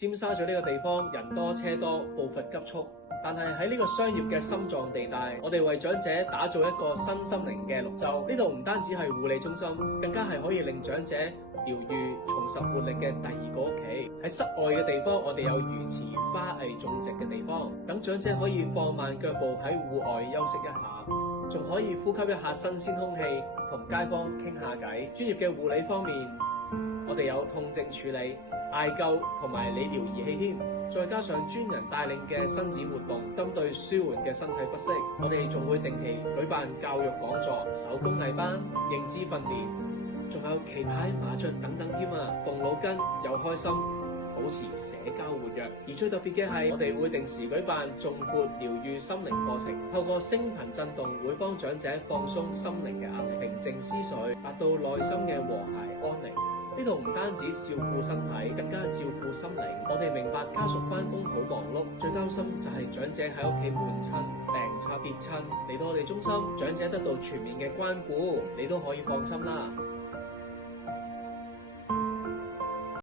尖沙咀呢個地方人多車多，步伐急促，但係喺呢個商業嘅心臟地帶，我哋為長者打造一個身心靈嘅綠洲。呢度唔單止係護理中心，更加係可以令長者療愈、重拾活力嘅第二個屋企。喺室外嘅地方，我哋有魚池、花藝種植嘅地方，等長者可以放慢腳步喺戶外休息一下，仲可以呼吸一下新鮮空氣，同街坊傾下偈。專業嘅護理方面，我哋有痛症處理、艾灸同埋理療儀器添，再加上專人帶領嘅伸展活動，針對舒緩嘅身體不適，我哋仲會定期舉辦教育講座、手工藝班、認知訓練，仲有棋牌、麻雀等等添啊！動腦筋又開心，保持社交活躍。而最特別嘅係，我哋會定時舉辦頌缽療愈心靈課程，透過聲頻震動會幫長者放鬆心靈嘅壓力，平靜思緒，達到內心嘅和諧安寧。呢度唔單止照顧身體，更加照顧心靈。我哋明白家屬返工好忙碌，最擔心就係長者喺屋企悶親、病親、跌親，嚟到我哋中心，長者得到全面嘅關顧，你都可以放心啦。